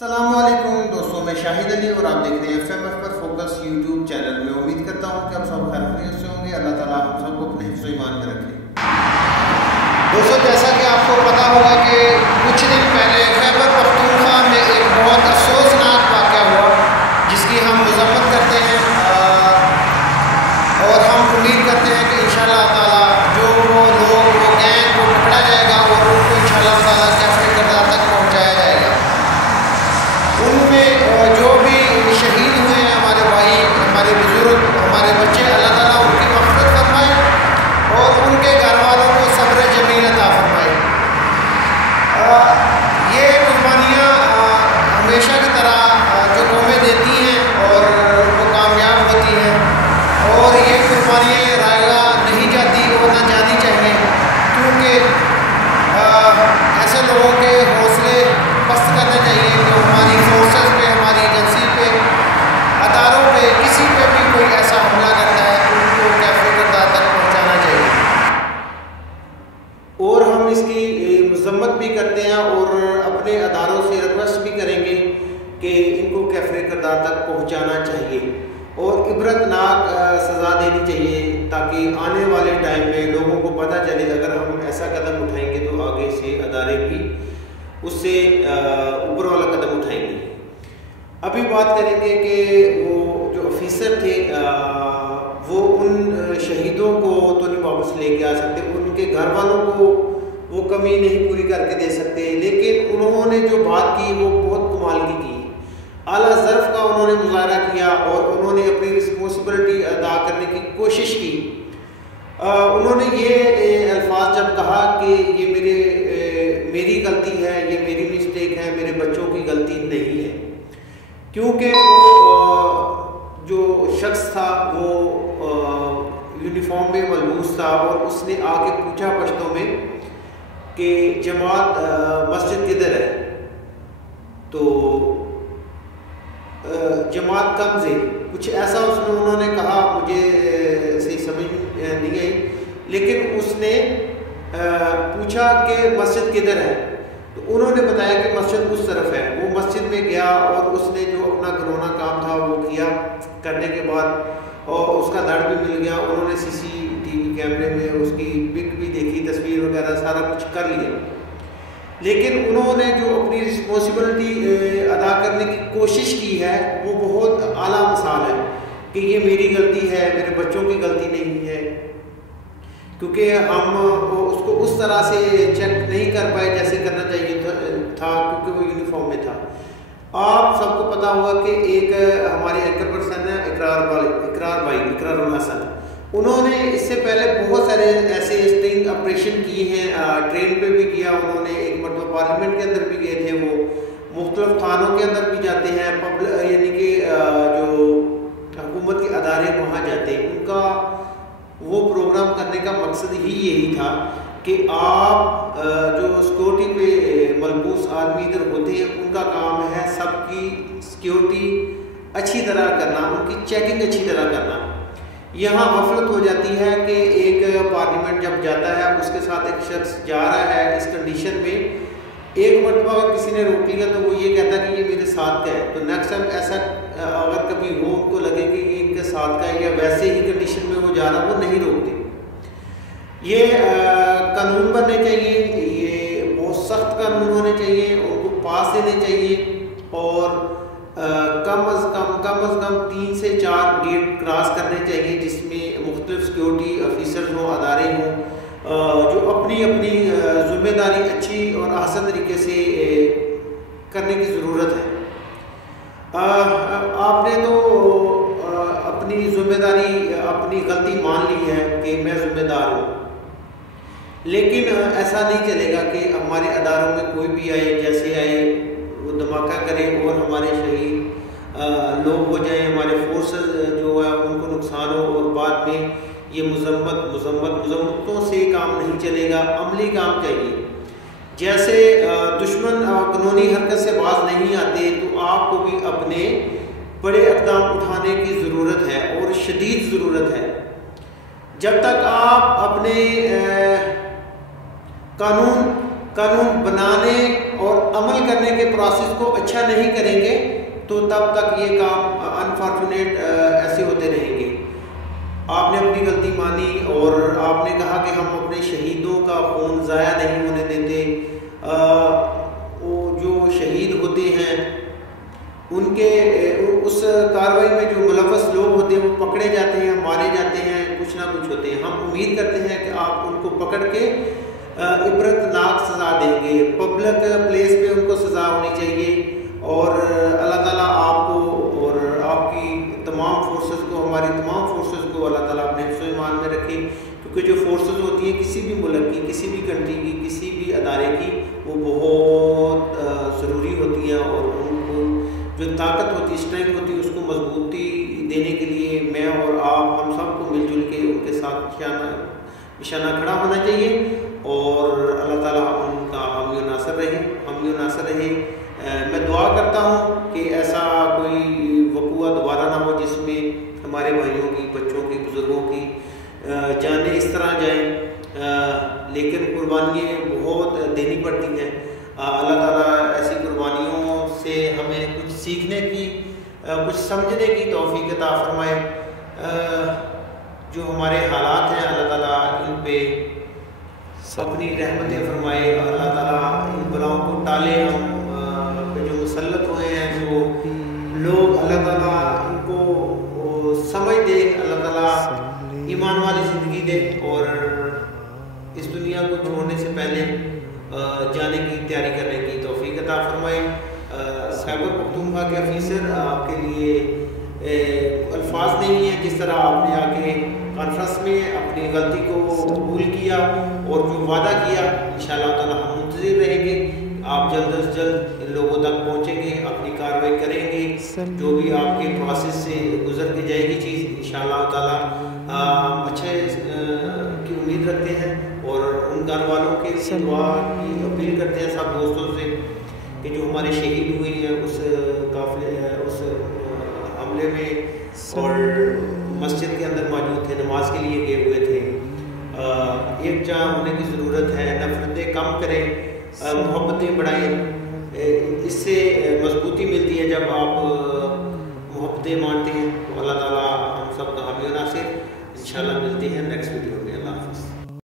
السلام علیکم دوستوں، میں شاہد علی اور آپ دیکھ رہے ہیں FMF پر فوکس یوٹیوب چینل میں۔ امید کرتا ہوں کہ آپ سب خیریت سے ہوں گے۔ اللہ تعالیٰ ہم سب کو اپنے حفظ و ایمان میں رکھے۔ دوستوں، جیسا کہ آپ کو پتا ہوگا کہ کچھ دن پہلے خیبر پختونخوا میں ایک بہت افسوسناک واقعہ ہوا جس کی ہم مذمت کرتے ہیں اور ہم امید کرتے ہیں کہ انشاءاللہ تعالیٰ جو وہ لوگ وہ گینگ کو پکڑا جائے گا اور ان کو انشاءاللہ تعالیٰ کیفے کردار تک پہنچایا جائے گا۔ ان میں جو بھی شہید ہوئے ہیں ہمارے بھائی، ہمارے بزرگ، ہمارے بچے، اللہ تعالیٰ ان کی مغفرت فرمائے اور ان کے گھر والوں کو صبر جمیل عطا فرمائے۔ یہ قربانیاں ہمیشہ کی طرح جو قومیں دیتی ہیں اور وہ کامیاب ہوتی ہیں، اور یہ قربانیاں رائگاں نہیں جاتی اور نہ جانی چاہیے، کیونکہ ایسے لوگوں کے حوصلے پست کرنے چاہیے جو ہماری فورسز پہ، ہماری ایجنسی پہ، اداروں پہ، کسی پہ بھی کوئی ایسا حملہ کرتا ہے تو ان کو کیفے کردار تک پہنچانا چاہیے۔ اور ہم اس کی مذمت بھی کرتے ہیں اور اپنے اداروں سے ریکویسٹ بھی کریں گے کہ ان کو کیفے کردار تک پہنچانا چاہیے اور عبرتناک سزا دینی چاہیے، تاکہ آنے والے ٹائم میں لوگوں کو پتہ چلے اگر ہم ایسا قدم اٹھائیں گے تو آگے سے ادارے بھی اس سے اوپر والا قدم اٹھائیں گے۔ ابھی بات کریں گے کہ وہ جو آفیسر تھے وہ ان شہیدوں کو تو نہیں واپس لے کے آ سکتے، ان کے گھر والوں کو وہ کمی نہیں پوری کر کے دے سکتے، لیکن انہوں نے جو بات کی وہ بہت کمال کی اعلیٰ ظرف کا انہوں نے مظاہرہ کیا اور انہوں نے اپنی رسپانسبلٹی ادا کرنے کی کوشش کی۔ انہوں نے یہ الفاظ جب کہا کہ یہ میری غلطی ہے، یہ میری مسٹیک ہے، میرے بچوں کی غلطی نہیں ہے، کیونکہ جو شخص تھا وہ یونیفارم میں ملبوس تھا اور اس نے آ کے پوچھا پشتوں میں کہ جماعت مسجد کدھر ہے، تو جماعت کم سے کچھ ایسا انہوں نے کہا، مجھے صحیح سمجھ نہیں آئی، لیکن اس نے پوچھا کہ مسجد کدھر ہے، تو انہوں نے بتایا کہ مسجد اس طرف ہے۔ وہ مسجد میں گیا اور اس نے جو اپنا گھرونا کام تھا وہ کیا، کرنے کے بعد اور اس کا دڑ بھی مل گیا، انہوں نے CCTV کیمرے میں اس کی پک بھی دیکھی، تصویر وغیرہ سارا کچھ کر لیا، لیکن انہوں نے جو اپنی رسپانسبلٹی ادا کرنے کی کوشش کی ہے وہ بہت اعلیٰ مثال ہے کہ یہ میری غلطی ہے، میرے بچوں کی غلطی نہیں ہے، کیونکہ ہم اس کو اس طرح سے چیک نہیں کر پائے جیسے کرنا چاہیے تھا، کیونکہ وہ یونیفارم میں تھا۔ آپ سب کو پتا ہوگا کہ ایک ہمارے اینکر پرسن ہے اقرار الحسن، انہوں نے اس سے پہلے بہت سارے ایسے اسٹنگ آپریشن کیے ہیں، ٹرین پہ بھی کیا، انہوں نے ایک مرتبہ پارلیمنٹ کے اندر بھی گئے تھے، وہ مختلف تھانوں کے اندر بھی جاتے ہیں، یعنی کہ جو حکومت کے ادارے وہاں جاتے ہیں، ان کا وہ پروگرام کرنے کا مقصد ہی یہی تھا کہ آپ جو سیکورٹی پہ ملبوس آدمی ادھر ہوتے ہیں ان کا کام ہے سب کی سیکورٹی اچھی طرح کرنا، ان کی چیکنگ اچھی طرح کرنا۔ یہاں غفلت ہو جاتی ہے کہ ایک پارلیمنٹ جب جاتا ہے اس کے ساتھ ایک شخص جا رہا ہے اس کنڈیشن میں، ایک مرتبہ اگر کسی نے روک لیا تو وہ یہ کہتا ہے کہ یہ میرے ساتھ کا ہے، تو نیکسٹ ٹائم ایسا اگر کبھی ہو ان کو لگے کہ یہ ان کے ساتھ کا ہے یا ویسے ہی کنڈیشن میں وہ جا رہا وہ نہیں روکتے۔ یہ قانون بننے چاہیے، یہ بہت سخت قانون ہونے چاہیے، ان کو پاس دینے چاہیے، اور کم از کم 3 سے 4 گیٹ کراس کرنے چاہیے جس میں مختلف سیکورٹی آفیسرز ہوں، ادارے ہوں، جو اپنی ذمہ داری اچھی اور آسان طریقے سے کرنے کی ضرورت ہے۔ آپ نے تو اپنی ذمہ داری، اپنی غلطی مان لی ہے کہ میں ذمہ دار ہوں، لیکن ایسا نہیں چلے گا کہ ہمارے اداروں میں کوئی بھی آئے، جیسے آئے وہ دھماکہ کرے اور ہمارے شہید لوگ ہو جائیں، ہمارے فورسز جو ہے ان کو نقصان ہو، اور بعد میں یہ مذمتوں سے کام نہیں چلے گا، عملی کام چاہیے۔ جیسے دشمن قانونی حرکت سے باز نہیں آتے تو آپ کو بھی اپنے بڑے اقدام اٹھانے کی ضرورت ہے اور شدید ضرورت ہے۔ جب تک آپ اپنے قانون قانون بنانے اور عمل کرنے کے پروسیس کو اچھا نہیں کریں گے تو تب تک یہ کام انفارچونیٹ ایسے ہوتے رہیں گے. آپ نے اپنی غلطی مانی اور آپ نے کہا کہ ہم اپنے شہیدوں کا خون ضائع نہیں ہونے دیتے. وہ جو شہید ہوتے ہیں ان کے اس کارروائی میں جو ملوث لوگ ہوتے ہیں وہ پکڑے جاتے ہیں, مارے جاتے ہیں, کچھ نہ کچھ ہوتے ہیں. ہم امید کرتے ہیں کہ آپ ان کو پکڑ کے عبرتناک سزا دیں گے. پبلک پلیس پہ ان کو سزا ہونی چاہیے. اور اللہ تعالیٰ آپ کو اور آپ کی تمام فورسز کو, ہماری تمام فورسز کو اللہ تعالیٰ اپنے حفظ و ایمان میں رکھے. کیونکہ جو فورسز ہوتی ہیں کسی بھی ملک کی, کسی بھی کنٹری کی, کسی بھی ادارے کی, وہ بہت ضروری ہوتی ہیں. اور ان کو جو طاقت ہوتی ہے, اسٹرینتھ ہوتی ہے, اس کو مضبوطی دینے کے لیے میں اور آپ ہم سب کو مل جل کے ان کے ساتھ نشانہ کھڑا ہونا چاہیے. اور اللہ تعالیٰ ان کا حامی و ناصر رہے. میں دعا کرتا ہوں کہ ایسا کوئی وقوع دوبارہ نہ ہو جس میں ہمارے بھائیوں کی, بچوں کی, بزرگوں کی جانیں اس طرح جائیں. لیکن قربانیاں بہت دینی پڑتی ہیں. اللہ تعالیٰ ایسی قربانیوں سے ہمیں کچھ سیکھنے کی, کچھ سمجھنے کی توفیق عطا فرمائے. جو ہمارے حالات ہیں اللہ تعالیٰ ان پہ اپنی رحمتیں فرمائے. اللہ تعالیٰ ان بلاؤں کو ٹالے. ہم پہ جو مسلط ہوئے ہیں, جو لوگ, اللہ تعالیٰ ان کو سمجھ دے, اللہ تعالیٰ ایمان والی زندگی دے اور اس دنیا کو چھوڑنے سے پہلے جانے کی تیاری کرنے کی توفیق عطا فرمائے. خیبر پختونخوا کے آفیسر, آپ کے لیے الفاظ نہیں ہیں. جس طرح آپ نے آ کے کانفرنس میں اپنی غلطی کو قبول کیا اور جو وعدہ کیا, انشاءاللہ تعالیٰ ہم منتظر رہیں گے. آپ جلد از جلد ان لوگوں تک پہنچیں گے, اپنی کارروائی کریں گے. جو بھی آپ کے پروسیس سے گزر کے جائے گی چیز, انشاءاللہ تعالیٰ اچھے کی امید رکھتے ہیں. اور ان گھر والوں کے دعا کی اپیل کرتے ہیں سب دوستوں سے کہ جو ہمارے شہید ہوئے ہیں اس قافلے, اس حملے میں اور مسجد کے اندر موجود تھے, نماز کے لیے گئے ہوئے تھے. ایک جہاں ہونے کی ضرورت ہے. نفرتیں کم کریں, محبتیں بڑھائیں.